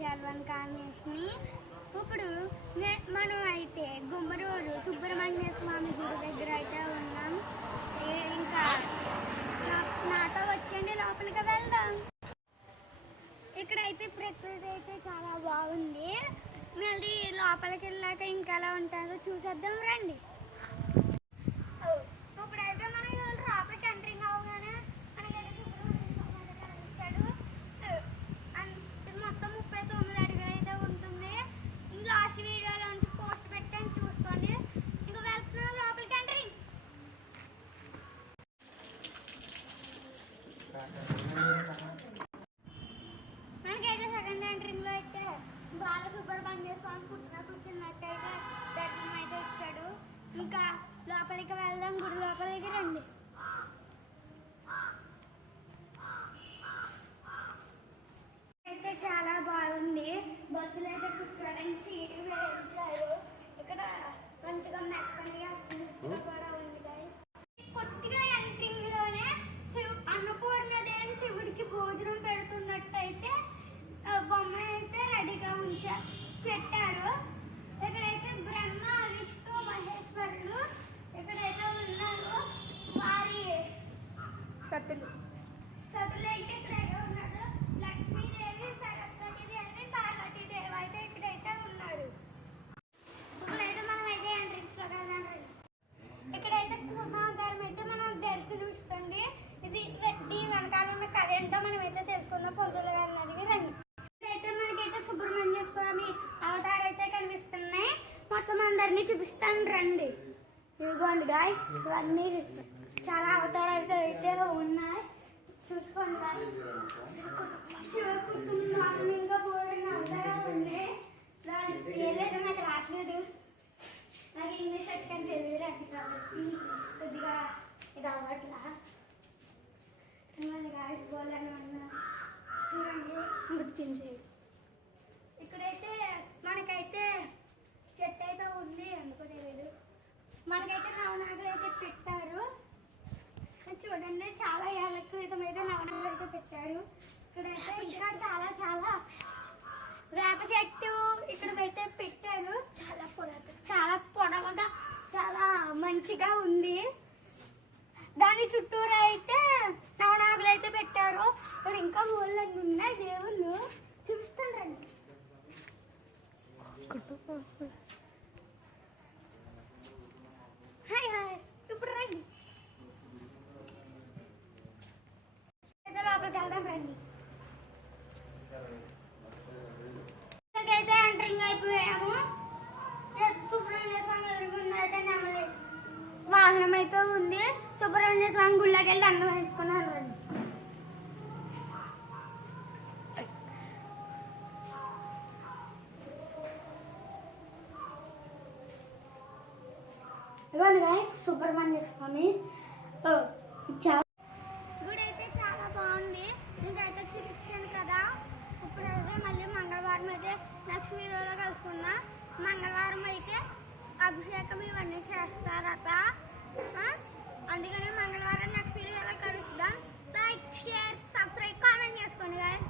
శాల్వన్ combination. ఇప్పుడు మనం అయితే గుమ్మరూరు సుబ్రహ్మణ్య స్వామి గుడి దగ్గర అయితే ఉన్నాం. ఇంకా నాతో వచ్చండి, లోపలికి వెళ్దాం. ఇక్కడైతే ప్రకృతి అయితే చాలా బాగుంది. మళ్ళీ లోపలికి వెళ్ళాక ఇంకా ఎలా ఉంటుందో చూసేద్దాం రండి. ఇప్పుడైతే మనం లోపలికి ఎంట్రింగ్ అవగానే మనకైతే ఇచ్చాడు. మొత్తం 39 అడుగులు అయితే ఉంటుంది. లాస్ట్ వీడియోలో నుంచి పోస్ట్ పెట్టాను, చూసుకోండి. ఇంకా వెళ్తున్నాం లోపలికి ఎంట్రింగ్. మనకైతే సెకండ్ ఎంట్రింగ్లో అయితే బాల సుబ్రహ్మణ్య స్వామి పుట్టిన కూర్చున్నట్టయితే దర్శనం అయితే ఇచ్చాడు. ఇంకా లోపలికి వెళ్దాం, గుడి లోపలికి రండి. అయితే చాలా బాగుంది. బస్సులు అయితే కూర్చోడానికి సీట్లు వేయించారు. ఇక్కడ మంచిగా మెత్తగా కూడా ఉంది గైస్. కొద్దిగా ఎంట్రింగ్ లోనే అన్నపూర్ణదేవి శివుడికి భోజనం పెడుతున్నట్టయితే బొమ్మ అయితే రెడీగా పెట్టారు. ఇక్కడైతే బ్రహ్మ విష్ణు మహేశ్వరులు ఎక్కడైతే ఉన్నారో వారి సతులు అయితే ఇక్కడైతే ఉన్నారు. లక్ష్మీదేవి, సరస్వతీదేవి, పార్వతీదేవి అయితే ఇక్కడైతే ఉన్నారు. ఇప్పుడైతే మనం అయితే ఎంట్రెన్స్ లో కదా, ఇక్కడైతే కూర్మావతారం అయితే మనం దర్శనమిస్తుంది. ఇది వెనకాల ఉన్న కథ ఏంటో మనం అయితే తెలుసుకుందాం. పొందులు అన్నది రండి. ఇక్కడైతే మనకైతే సుబ్రహ్మణ్య స్వామి అవతారం అయితే కనిపిస్తున్నాయి. మొత్తం అందరినీ చూపిస్తాను రండి. ఇదిగోండి గాయ్స్, ఇవన్నీ చాలా అవతారాలు అయితే ఉన్నాయి, చూసుకోండి గాయ్స్. శివ కుటుంబం ఇంకా పోయిన అవతారాలు ఉన్నాయి. ఏదైతే నాకు రావట్లేదు, నాకు ఇంగ్లీష్ వచ్చి తెలియదు రండి కాబట్టి కొద్దిగా ఇది అవ్వట్లా. గాయస్ పోలని ఉన్నా చూడండి, గుర్తించేది. ఇక్కడైతే మనకైతే చెట్టు అయితే ఉంది, ఎందుకో తెలియదు. మనకైతే నవనాగులు అయితే పెట్టారు. చూడండి, చాలా ఏళ్ళ క్రితం అయితే నవనాగులు అయితే పెట్టారు. ఇక్కడైతే ఇంకా చాలా చాలా వేప చెట్టు ఇక్కడ అయితే పెట్టారు. చాలా పొడవుగా చాలా మంచిగా ఉంది. దాని చుట్టూరు అయితే నవనాగులు అయితే పెట్టారు. ఇక్కడ ఇంకా ఊళ్ళన్నీ ఉన్నాయి దేవుళ్ళు, చూపిస్తాను రండి. హాయ్ హాయ్, ఇప్పుడు రండి, లోపలికి వెళ్దాం రండి. అయితే ఎంట్రింగ్ అయిపోయాము. సుబ్రహ్మణ్య స్వామి ఎదురుగుండా అయితే నెమలి వాహనం అయితే ఉంది. సుబ్రహ్మణ్య స్వామి గుళ్ళకి వెళ్ళి దండం పెట్టుకున్నారు రండి. ఇవ్వండి గాయ్స్, సుబ్రహ్మణ్య స్వామి గుడి అయితే చాలా బాగుంది. నేనైతే చూపించాను కదా. ఇప్పుడైతే మళ్ళీ మంగళవారం అయితే నెక్స్ట్ వీడియోలో కలుసుకున్నా. మంగళవారం అయితే అభిషేకం ఇవన్నీ చేస్తారట. అందుకని మంగళవారం నెక్స్ట్ వీడియోలో కలుస్తాం. లైక్, షేర్, సబ్స్క్రైబ్, కామెంట్ చేసుకోండి గాయ్స్.